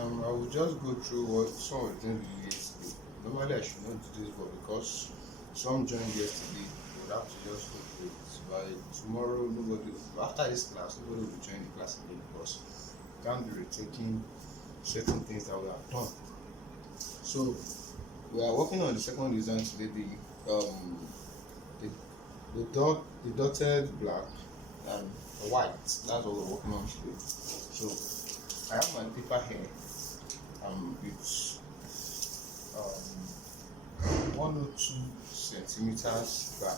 I will just go through what some of the things we did yesterday. Normally, I should not do this, but because some joined yesterday, we would have to just go through it. By tomorrow, nobody, after this class, nobody will join the class again because we can't be retaking certain things that we have done. So, we are working on the second design today, the dotted black and the white. That's what we're working on today. So, I have my paper here. It's 102 centimeters by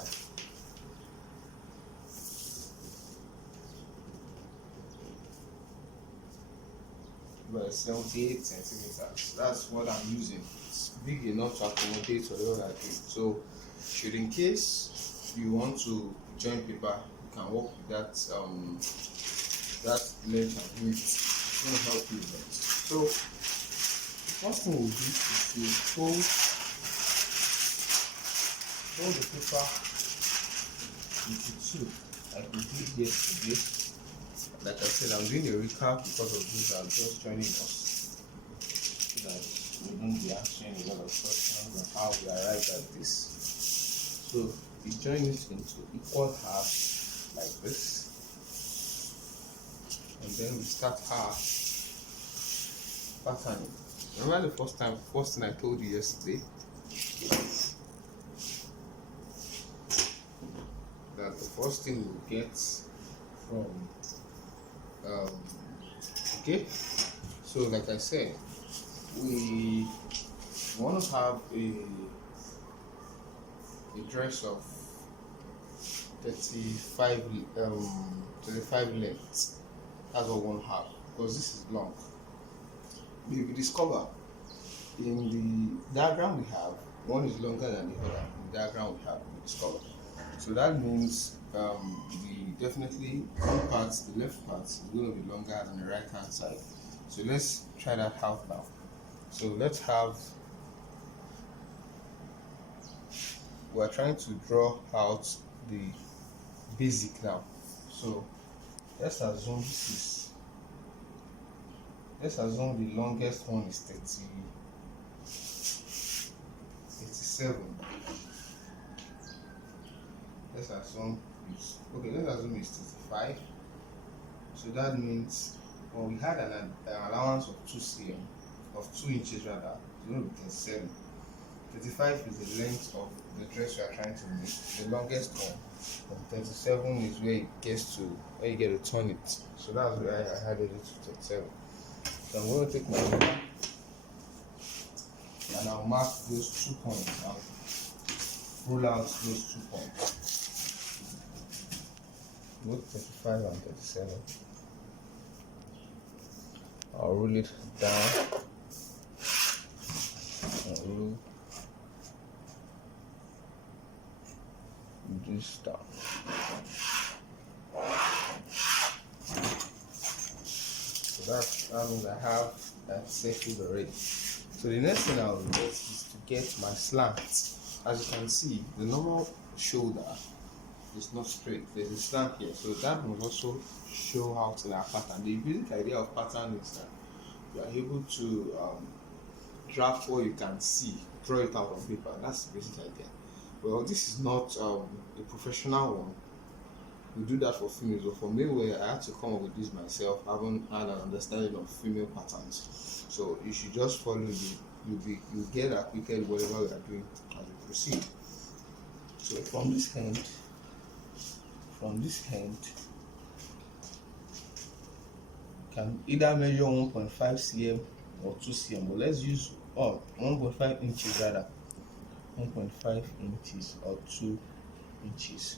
78 centimeters. That's what I'm using. It's big enough to accommodate whatever I do. So, should in case you want to join paper, you can work with that length and width. It's going to help you with that. So, the first thing we'll do is to fold the paper into two, like we did yesterday. Like I said, I'm doing a recap because of those that are just joining us, so that we don't be answering a lot of questions on how we arrived at this. So we join it into equal halves like this, and then we start our patterning. Remember the first thing I told you yesterday, that the first thing we'll get from okay, so like I said, we want to have a dress of 35 lengths. That's what we want to have, because this is long. We discover in the diagram we have, one is longer than the other. In the diagram we discover. So that means definitely one part, the left part, is going to be longer than the right hand side. So let's try that out now. So let's have, we're trying to draw out the basic now. So let's assume the longest one is 37. Let's assume it's 35. So that means, well, we had an allowance of 2 inches rather. It's going to be 37. 35 is the length of the dress we are trying to make. The longest one. And 37 is where it gets to, where you get to turn it. So that's where I added it to 37. So I'm going to take my ruler and I'll mark those 2 points. I'll rule out those 2 points. Both 35 and 37. I'll rule it down and rule this down. So that means I have that settled already. So the next thing I'll do is to get my slant. As you can see, the normal shoulder is not straight. There's a slant here, so that will also show out in our pattern. The basic idea of pattern is that you are able to draft what you can see, draw it out on paper. That's the basic idea. Well, this is not a professional one. We do that for females, but for male, where I had to come up with this myself. I haven't had an understanding of female patterns, so you should just follow you get acquainted whatever we are doing as we proceed. So from this end, can either measure 1.5 cm or 2 cm, but let's use 1.5 inches rather, 1.5 inches or 2 inches,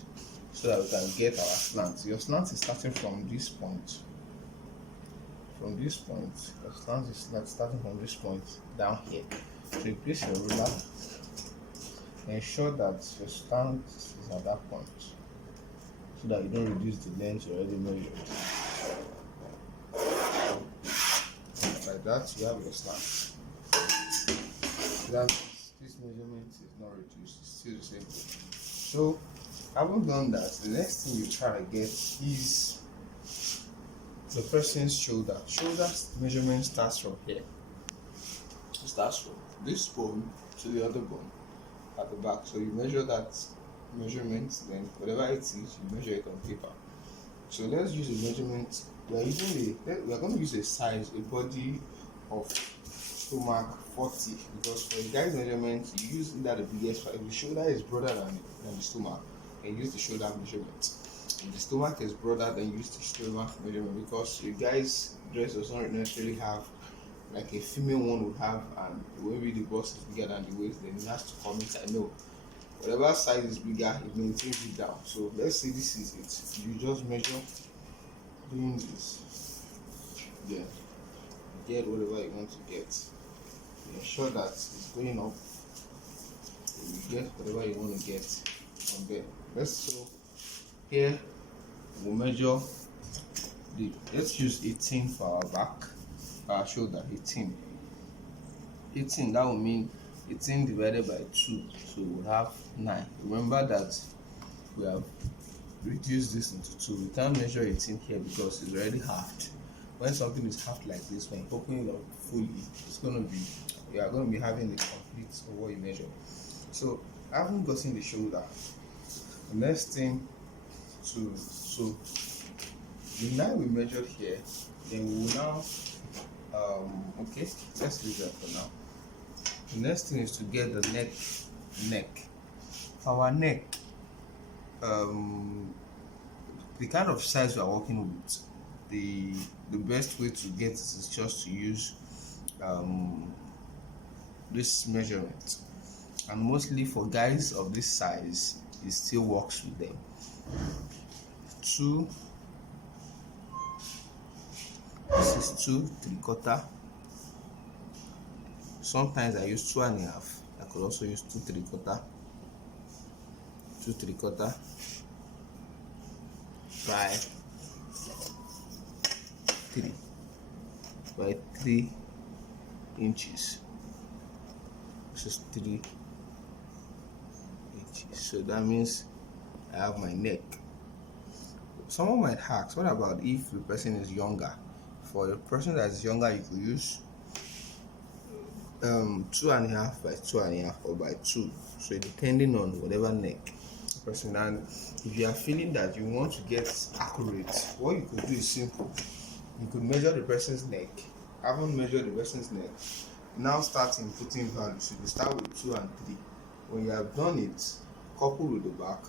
so that we can get our slant. Your slant is starting from this point. Your slant is starting from this point down here. So you place your ruler, ensure that your slant is at that point, so that you don't reduce the length you already measured. Like that, you have your slant. That this measurement is not reduced, it's still the same thing. So, having done that, the next thing you try to get is the person's shoulder. Shoulder measurement starts from here. It starts from this bone to the other bone at the back. So you measure that measurement, then whatever it is, you measure it on paper. So let's use a measurement. We are going to use a size, a body of stomach 40, because for the guy's measurement, you use either the biggest. If the shoulder is broader than the stomach, then use the shoulder measurement. If the stomach is broader, then use the stomach measurement, because your guy's dress does not necessarily have like a female one would have, and maybe the bust is bigger than the waist, then it has to come inside. No, whatever size is bigger, it maintains it down. So let's say this is it. You just measure doing this. Yeah, get whatever you want to get. Ensure that it's going up. You get whatever you want to get from there. So here we'll measure let's use 18 for our back, our shoulder. 18, that will mean 18 divided by 2, so we'll have 9. Remember that we have reduced this into 2. We can't measure 18 here because it's already halved. When something is halved like this, when you open it up fully, you are going to be having the complete of what you measure. So I haven't gotten the shoulder. The next thing so the 9 we measured here, then we will now okay, let's leave that for now. The next thing is to get the neck. Our neck, the kind of size we are working with, the best way to get this is just to use this measurement, and mostly for guys of this size, it still works with them. 2, this is 2 3/4. Sometimes I use 2 1/2. I could also use 2 3/4, 2 3/4 by 3 by 3 inches. This is 3 inches. So that means I have my neck. Someone might ask, what about if the person is younger? For the person that is younger, you could use 2 1/2 by 2 1/2 or by 2. So depending on whatever neck the person. And if you are feeling that you want to get accurate, what you could do is simple. You could measure the person's neck. Haven't measured the person's neck. Now start inputting values. So you start with 2 and 3. When you have done it, couple with the back,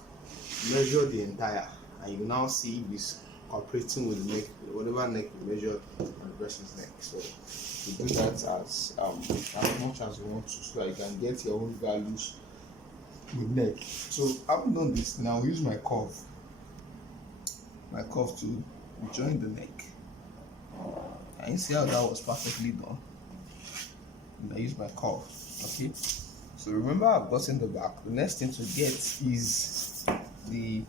measure the entire, and you now see if it's cooperating with the neck, whatever neck you measured on the person's neck. So you do that as much as you want to, so that you can get your own values with neck. So having done this, now use my curve to join the neck. And you see how that was perfectly done. And I use my curve. Okay. So remember, I've gotten the back. The next thing to get is the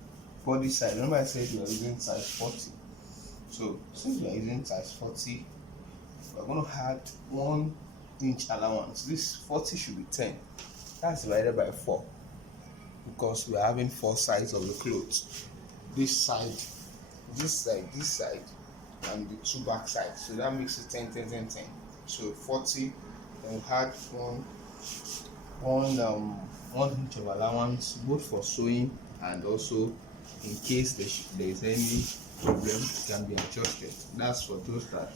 body side. Remember I said you are using size 40. So since we are using size 40, we're going to add 1 inch allowance. This 40 should be 10. That's divided by 4, because we are having 4 sides of the clothes. This side, and the 2 back sides. So that makes it 10, 10, 10, 10. So 40, then we had one inch of allowance, both for sewing and also in case there is any problem, it can be adjusted. That's for those that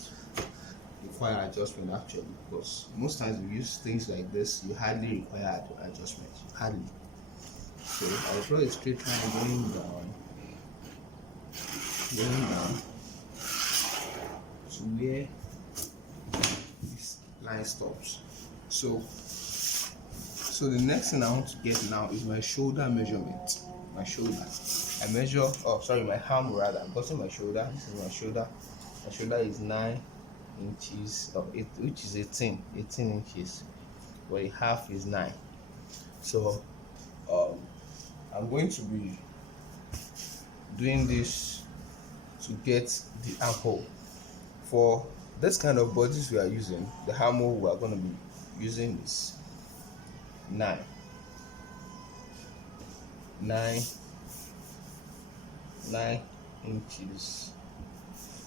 require adjustment actually, because most times we use things like this, you hardly require adjustment. Hardly. So I'll draw a straight line going down to where this line stops. So the next thing I want to get now is my shoulder measurement. My shoulder. I measure, my arm rather. I've gotten my shoulder. This is my shoulder. My shoulder is 9 inches, which is 18 inches. But a half is 9. So I'm going to be doing this to get the armhole. For this kind of bodies we are using, the armhole we are going to be using is 9 inches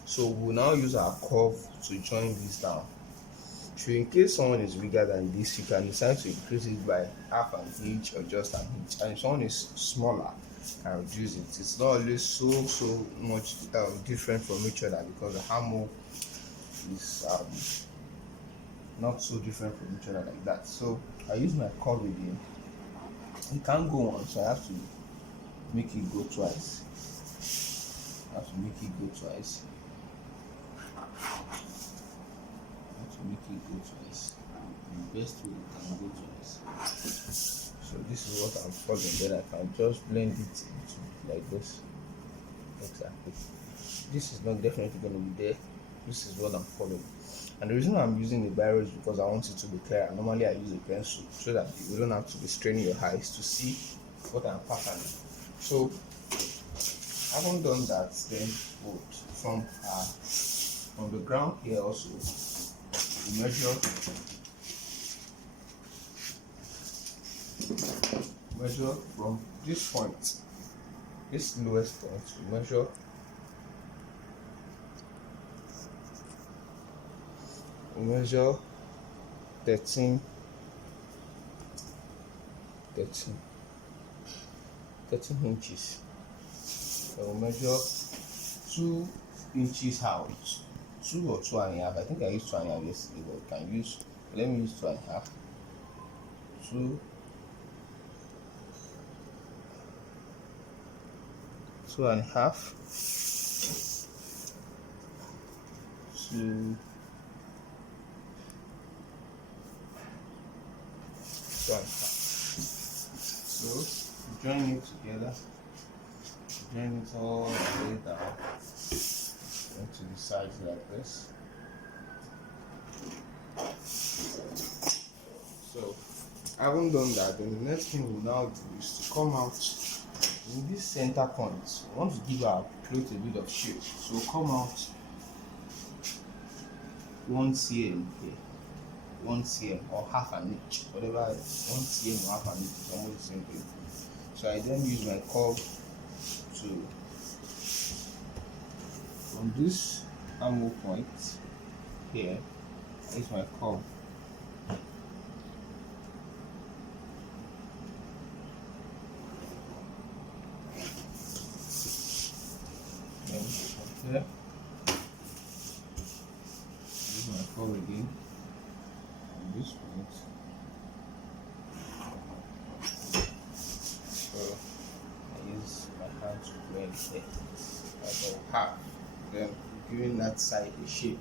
So we'll now use our curve to join this down. So in case someone is bigger than this, you can decide to increase it by half an inch or just an inch, and if someone is smaller, you can reduce it. It's not always so much different from each other, because the hammer is not so different from each other like that. So I use my curve again. It can't go on, so I have to make it go twice. I have to make it go twice. The best way it can go twice. So this is what I'm following. Then I can just blend it into like this. Exactly. This is not definitely going to be there. This is what I'm following. And the reason I'm using the biro is because I want it to be clear. Normally I use a pencil so that you don't have to be straining your eyes to see what I'm patterning. So I haven't done that. Then from the ground here also, we measure from this point, this lowest point, we measure 13 inches. So we measure 2 inches out, 2 or 2.5. I think I used 2.5 yesterday, but let me use 2.5. 2.5 to 2.5. So join it together, join it all the way down into the sides like this. So I haven't done that. Then the next thing we'll now do is to come out in this center point. We want to give our cloth a bit of shape, so come out 1 cm here, 1 cm or half an inch, whatever. 1 cm or half an inch is almost the same thing. So I then use my curve to, from this armhole point here, I use my curve here. Use my curve again on this point. So I use my hand to blend it like a half, then giving that side a shape.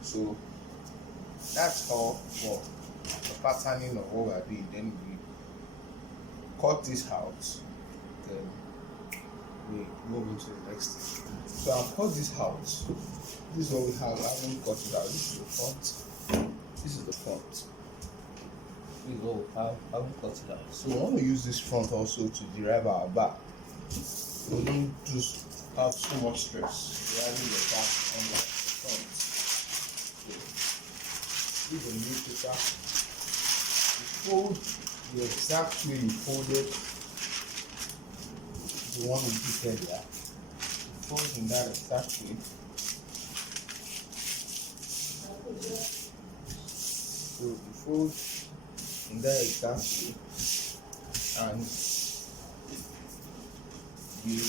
So that's all for the patterning of what we are doing. Then we cut this out, then we move into the next thing. So I'll cut this out. This is what we have. I haven't cut it out. This is the front. This is the front. This is what we have. I haven't cut it out. So we want to use this front also to derive our back. We don't just have so much stress deriving the back on the front. So this is a new paper. You fold the exact way you folded the one we did earlier. Fold in that exact way. So you fold in that exact way, and you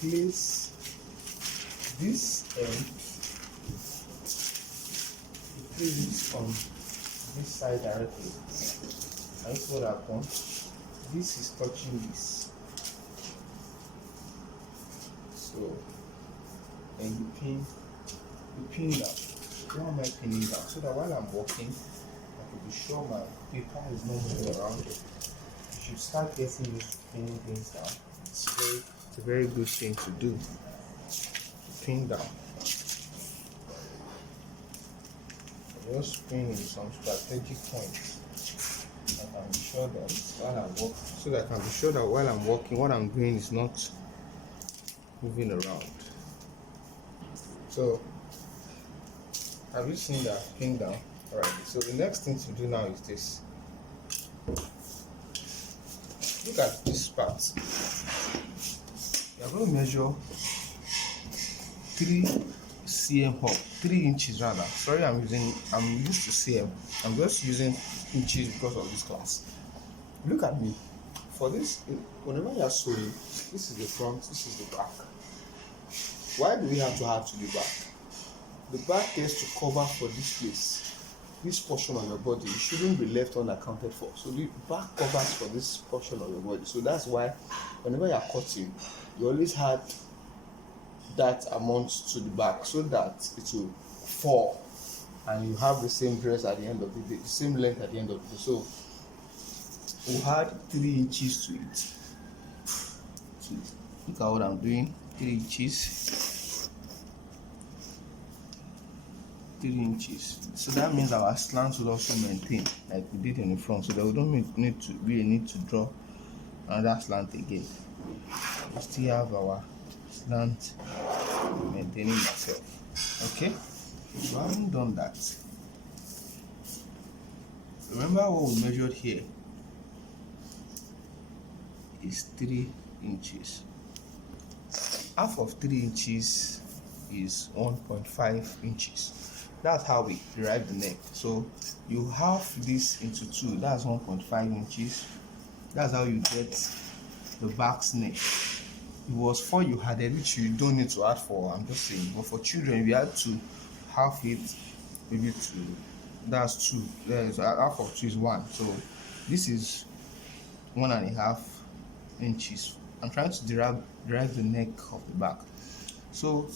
place this end, you place it on this side directly. And see what happens. This is touching this. So, and you pin down. Why am I pinning down? So that while I'm walking, I can be sure my paper is not moving around. You should start getting used to pinning things down. It's a very good thing to do. Pin down. Just pin in some strategic points. I can be sure that while I'm walking, so that I can be sure that while I'm walking, what I'm doing is not moving around. So have you seen that pin down? Alright, so the next thing to do now is this. Look at this part. You are going to measure 3 cm up, 3 inches rather. Sorry, I'm used to cm. I'm just using inches because of this class. Look at me. For this, whenever you are sewing, this is the front, this is the back. Why do we have to add to the back? The back is to cover for this place, this portion of your body. It shouldn't be left unaccounted for. So the back covers for this portion of your body. So that's why whenever you are cutting, you always add that amount to the back so that it will fall and you have the same dress at the end of the day, the same length at the end of the day. So we'll add 3 inches to it. So look at what I'm doing. 3 inches, 3 inches. So that means our slant will also maintain like we did in the front, so that we don't need to draw another slant again. We still have our slant maintaining itself. Okay, so I haven't done that. Remember what we measured here is 3 inches. Half of 3 inches is 1.5 inches. That's how we derive the neck. So you halve this into 2, that's 1.5 inches. That's how you get the back's neck. It was 4 you added, which you don't need to add 4, I'm just saying. But for children, we had to half it, maybe 2. That's 2. There's half of 2 is 1. So this is 1.5 inches. I'm trying to derive the neck of the back. So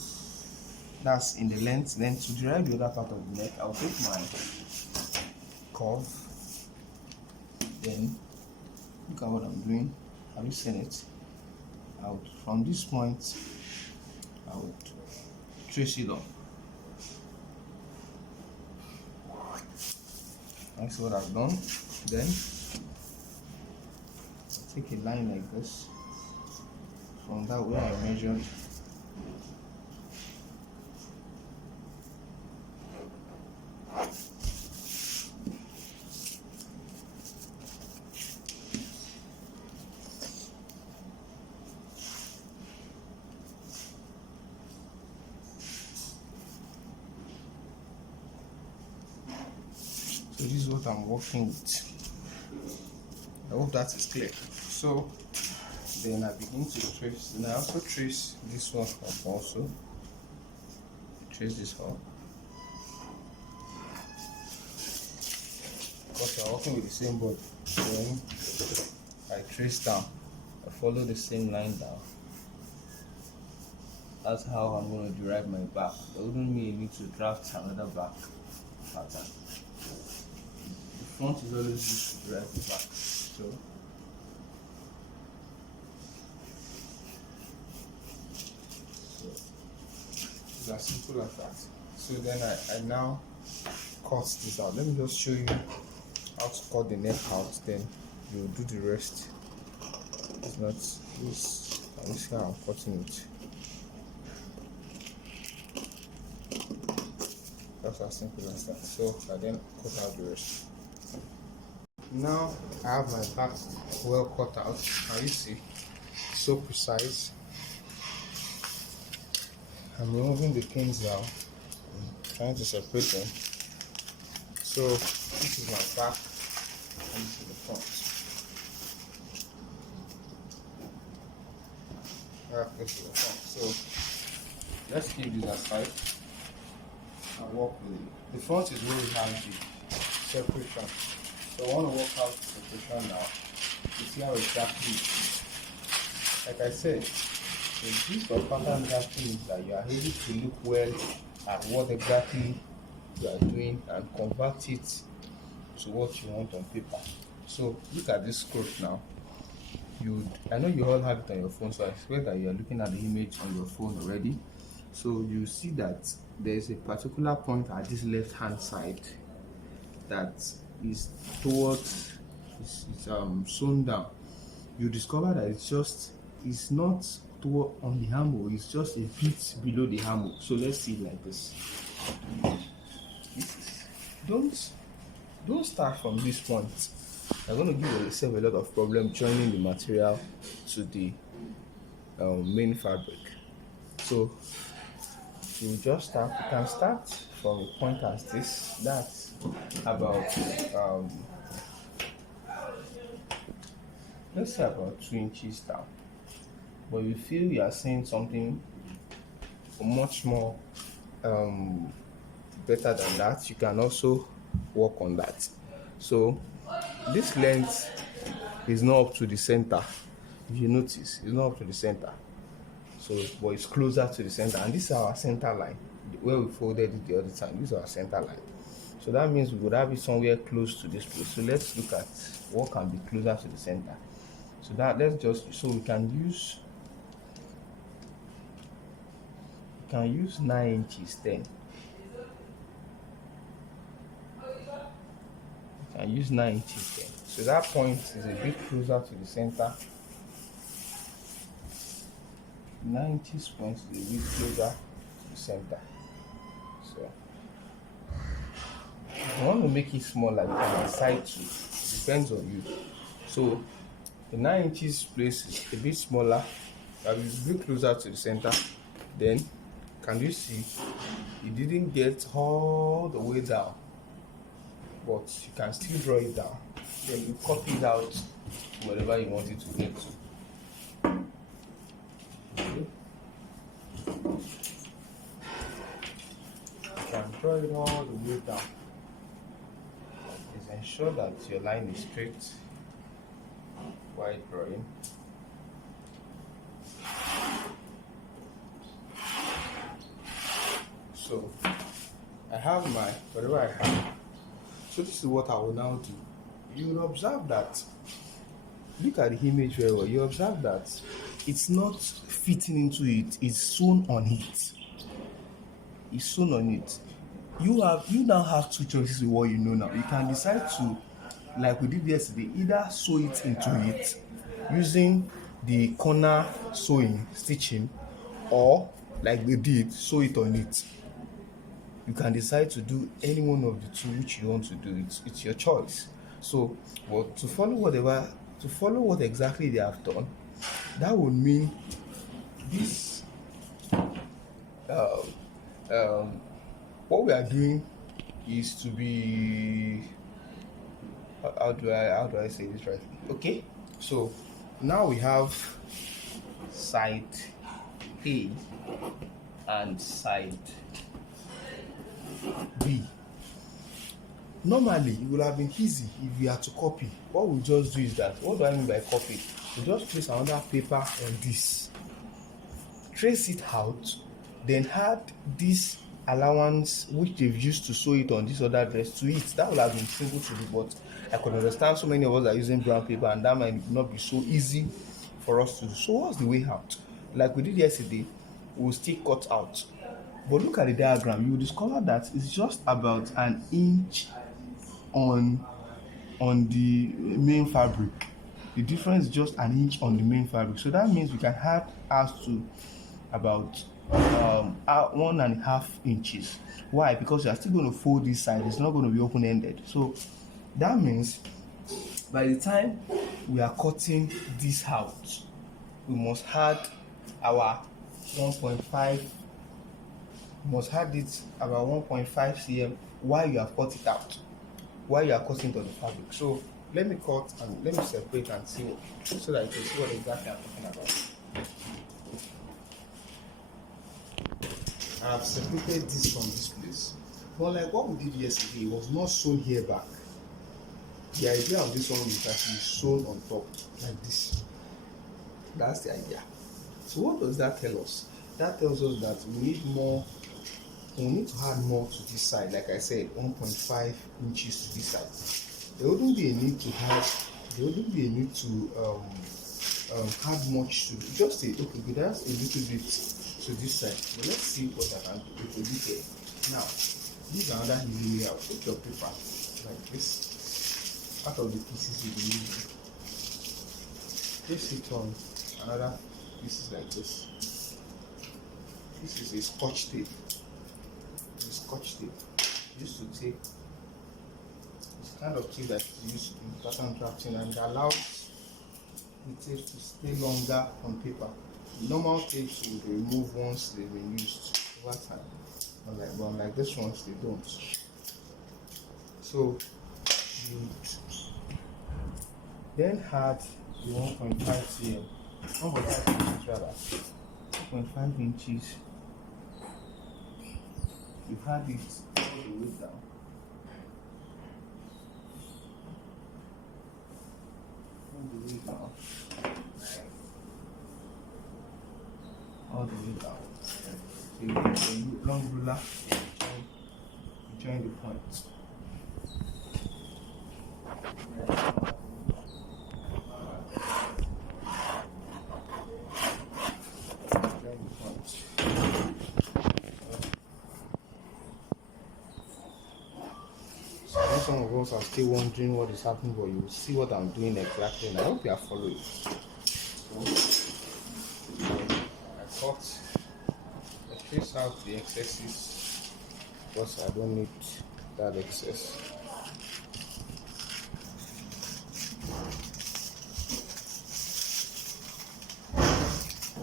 that's in the length. Then to derive the other part of the neck, I'll take my curve. Then look at what I'm doing. Have you seen it? From this point, I would trace it on. That's what I've done. Then I'll take a line like this. From that where I measured, so this is what I'm working with. I hope that is clear. So then I begin to trace, and I also trace this one up also. Trace this one. Because I'm working with the same board. Then I trace down. I follow the same line down. That's how I'm going to derive my back. That wouldn't mean you need to draft another back pattern. The front is always used to derive the back. So it's as simple as that. So then I now cut this out. Let me just show you how to cut the neck out, then you do the rest. It's not this. Let me see how I'm cutting it. That's as simple as that. So I then cut out the rest. Now I have my back well cut out. Can you see? So precise. I'm removing the pins now. I'm trying to separate them. So this is my back and this is the front. This is the front. So let's keep this aside and work with it. The front is where we have the separation. So I want to work out the separation now to see how exactly, like I said, the gist of pattern drafting is that you are able to look well at what exactly you are doing and convert it to what you want on paper. So look at this scroll now. I know you all have it on your phone, so I expect that you are looking at the image on your phone already. So you see that there is a particular point at this left hand side that is towards, it's sewn down. You discover that it's not toward on the hammer, it's just a bit below the hammer. So let's see it like this. Don't start from this point. You're going to give yourself a lot of problem joining the material to the main fabric. So you just start, you can start from a point as this, that's about let's say about 2 inches down. But you feel you are seeing something much more better than that, you can also work on that. So this length is not up to the center. If you notice, it's not up to the center. So, but it's closer to the center, and this is our center line where we folded it the other time. This is our center line. So that means we would have it somewhere close to this place. So let's look at what can be closer to the center. So that let's just, so we can use 9 inches then. We can use 9 inches then. So that point is a bit closer to the center. 9 inches point is a bit closer to the center. So if you want to make it smaller, you can decide to. It depends on you. So the 9 inches place is a bit smaller, a bit closer to the center. Then can you see it didn't get all the way down, but you can still draw it down. Then you copy it out to wherever you want it to get to. Okay. You can draw it all the way down. Just ensure that your line is straight while drawing. So I have my whatever I have. So this is what I will now do. You will observe that, look at the image very well. You observe that it's not fitting into it, it's sewn on it. It's sewn on it. You now have two choices with what you know now. You can decide to, like we did yesterday, either sew it into it using the corner sewing stitching, or like we did, sew it on it. You can decide to do any one of the two which you want to do. It's your choice. So, but to follow what exactly they have done, that would mean this. What we are doing is to be. How do I say this right? Okay. So now we have side A and side B. Normally, it would have been easy if we had to copy. What we just do is that, what do I mean by copy? We just place another paper on this, trace it out, then add this allowance which they've used to sew it on this other dress to it. That would have been simple to do, but I could understand so many of us are using brown paper and that might not be so easy for us to do. So what's the way out? Like we did yesterday, we'll still cut out. But look at the diagram, you will discover that it's just about an inch on the main fabric. The difference is just an inch on the main fabric. So that means we can add out to about 1.5 inches. Why? Because you are still going to fold this side, it's not going to be open-ended. So that means by the time we are cutting this out, we must add our 1.5. Must have it about 1.5 cm while you have cut it out, while you are cutting to the fabric. So let me cut and let me separate and see so that you can see what exactly I'm talking about. I have separated this from this place, but like what we did yesterday, it was not sewn here back. The idea of this one is actually sewn on top like this. That's the idea. So what does that tell us? That tells us that we need to add more to this side. Like I said, 1.5 inches to this side. There wouldn't be a need to add much to it. Just a little bit to this side. But let's see what I can do with the detail. Now, this is another easy layout. Put your paper like this. Part of the pieces you will use. Place it on another pieces like this. This is a scotch tape. Scotch tape used to tape. It's kind of tape that is used in pattern drafting and it allows the tape to stay longer on paper. Normal tapes will be removed once they've been used. over time. Unlike this ones, they don't. So you then had the 1.5 cm, 1.5 inches rather, 1.5 inches. You had it all the way down. All the way down. So you get a long ruler, you join the point. Some of us are still wondering what is happening, but you will see what I'm doing exactly, and I hope you are following. So, I trace out the excesses because I don't need that excess.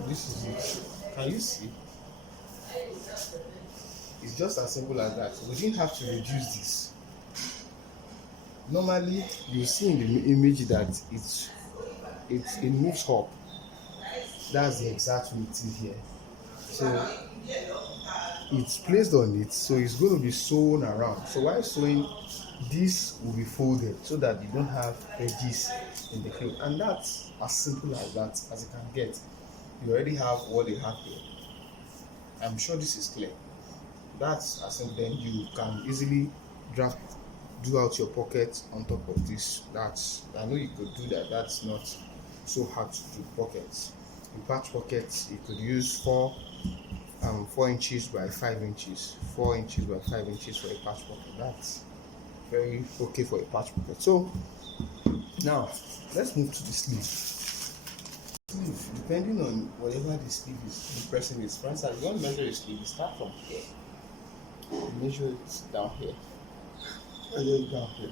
This is it. Can you see? It's just as simple as that. We didn't have to reduce this. Normally, you see in the image that it moves up. That's the exact way it is here. So it's placed on it, so it's going to be sewn around. So while sewing, this will be folded so that you don't have edges in the cloth, and that's as simple as that as you can get. You already have what they have here. I'm sure this is clear. That's as simple. Then you can easily do out your pocket on top of this. I know you could do that. That's not so hard to do. Pockets, in patch pockets, you could use 4 inches by 5 inches, 4 inches by 5 inches for a patch pocket. That's very okay for a patch pocket. So now let's move to the sleeve. Depending on whatever the sleeve is impressing is. For instance, you want to measure the sleeve, you start from here, you measure it down here, and then down here.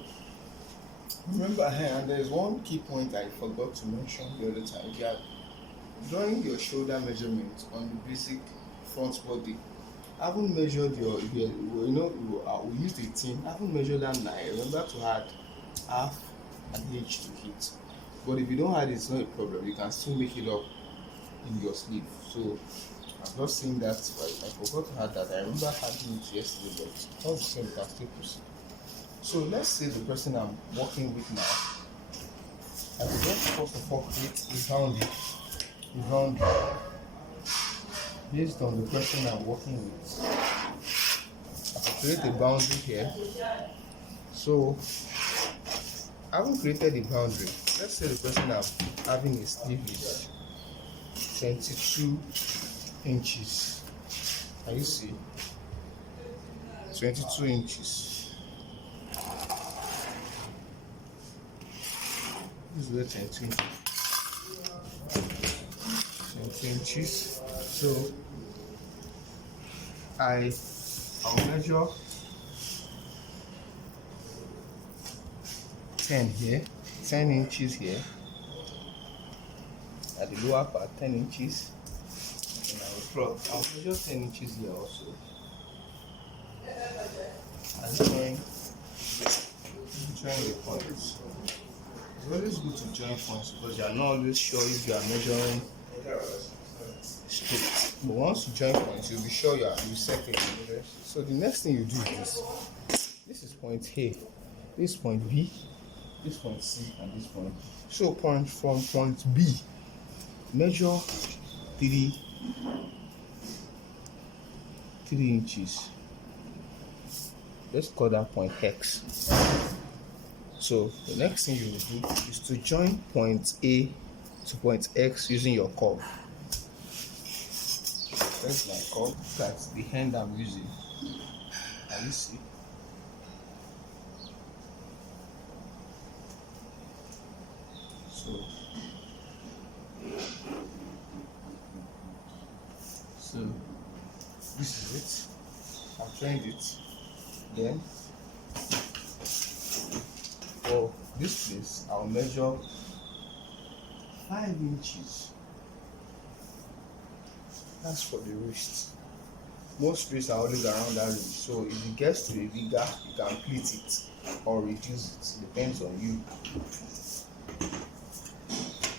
Remember, and there's one key point I forgot to mention the other time. You are drawing your shoulder measurement on the basic front body. I haven't measured we used 18. I haven't measured that 9. Remember to add half an inch to it. But if you don't add it, it's not a problem. You can still make it up in your sleeve. So I'm not saying that, but I forgot to add that. I remember adding it yesterday, but it's not the same. You can still proceed. So let's say the person I'm working with now, I will just first of all create a boundary based on the person I'm working with. I will create a boundary here. So I haven't created a boundary. Let's say the person I'm having a sleeve is 22 inches. Can you see? 22 inches. This is where 20 inches. So I'll measure 10 here, 10 inches here at the lower part, 10 inches, and I'll measure 10 inches here also. And join the points. It's always good to join points because you are not always sure if you are measuring straight. But once you join points, you'll be sure you set it. So the next thing you do is this is point A, this point B, this point C, and this point. So from point B, measure 3 inches. Let's call that point X. So the next thing you will do is to join point A to point X using your curve. That's my curve. That's the hand I'm using. Can you see? So this is it. I've joined it. Then for this place, I'll measure 5 inches. That's for the wrist. most trees are always around that range. So if it gets to a bigger, you can pleat it or reduce it. Depends on you.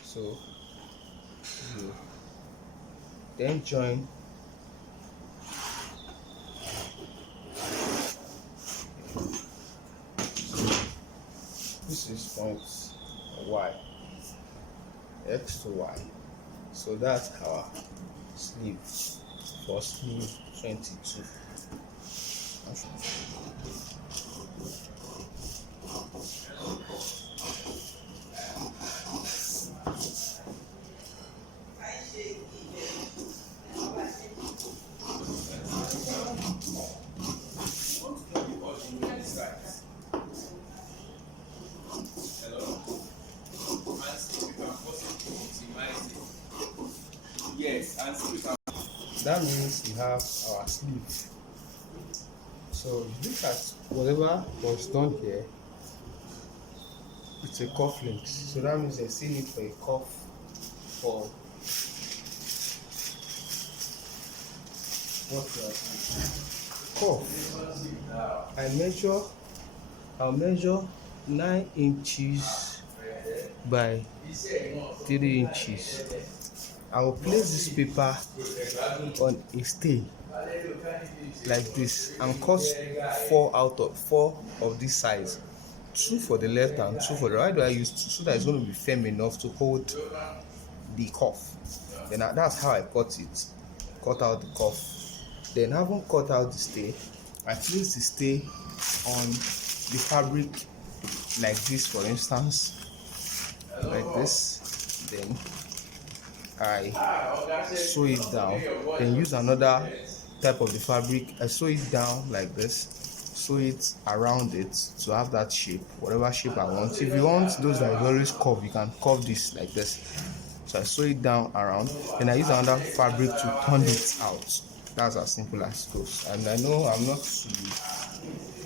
So you then join this is point Y, X to Y. So that's our sleeve for sleeve 22. Yes, and see we can. That means we have our sleeve. So look at whatever was done here. It's a cuff length. So that means I still need for a cuff for what cuff. I'll measure 9 inches by 3 inches. I will place this paper on a stay like this and cut 4 of this size, 2 for the left and 2 for the right. Why do I use 2? So that it's going to be firm enough to hold the cuff. Then that's how I cut it. Cut out the cuff. Then having cut out the stay, I place the stay on the fabric like this, for instance, like this. Then I sew it down, then use another type of the fabric. I sew it down like this, sew it around it to have that shape, whatever shape I want. If you want those that is always curve, you can curve this like this. So I sew it down around, then I use another fabric to turn it out. That's as simple as it goes. And I know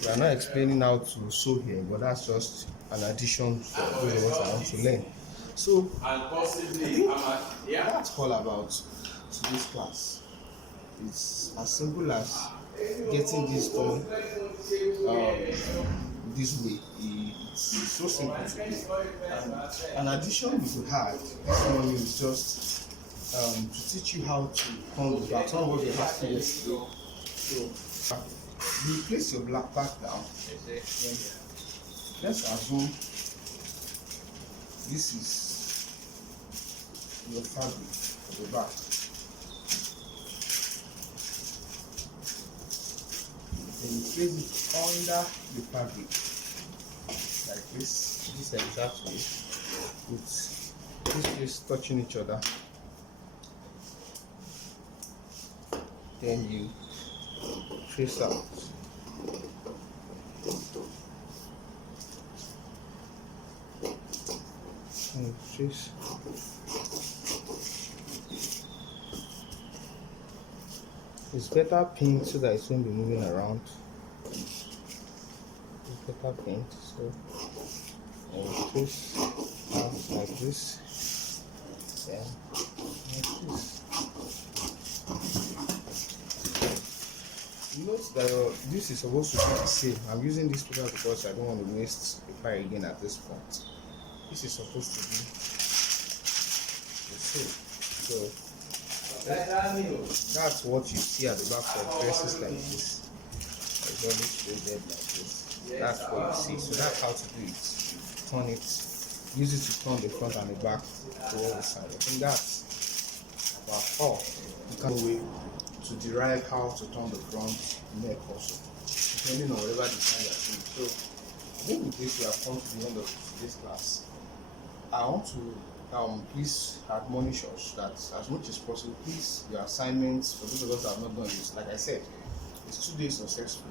we are not explaining how to sew here, but that's just an addition for those of us that want to learn. So And possibly, that's all about today's class. It's as simple as getting this done this way. It's so simple to do. An addition we could add this morning is just to teach you how to turn the back. Some of you have to yesterday. So you place your black back down. Let's assume this is your fabric for the back. Then you place it under the fabric like this exact way, with this place touching each other. Then you trace out. And trace. It's better paint so that it won't be moving around. It's better paint, so I'll trace out like this. Then like this. Note that this is supposed to be the same. I'm using this paper because I don't want to waste paper again at this point. This is supposed to be the same. So that's what you see at the back of dresses like this. It's always shaded like this. That's what you see. So that's how to do it. Turn it. Use it to turn the front and the back to all the side. I think that's about all. You can way to derive how to turn the front neck also, depending on whatever design you are doing. So I think with this we have come to the end of this class. I want to please admonish us that as much as possible, please, your assignments, for those of us that have not done this, like I said, it's 2 days successful.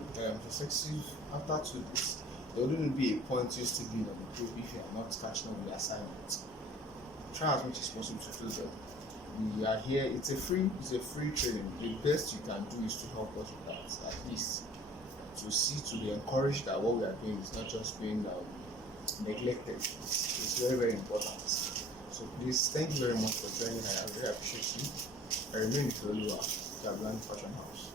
After 2 days, there wouldn't be a point you still being on the group if you are not catching up with the assignments. Try as much as possible to do them. We are here, it's a free training. The best you can do is to help us with that, at least to see, to be encouraged that what we are doing is not just being neglected. It's very, very important. So please, thank you very much for joining. I really appreciate you. I remain with Oluwa, Fashion House.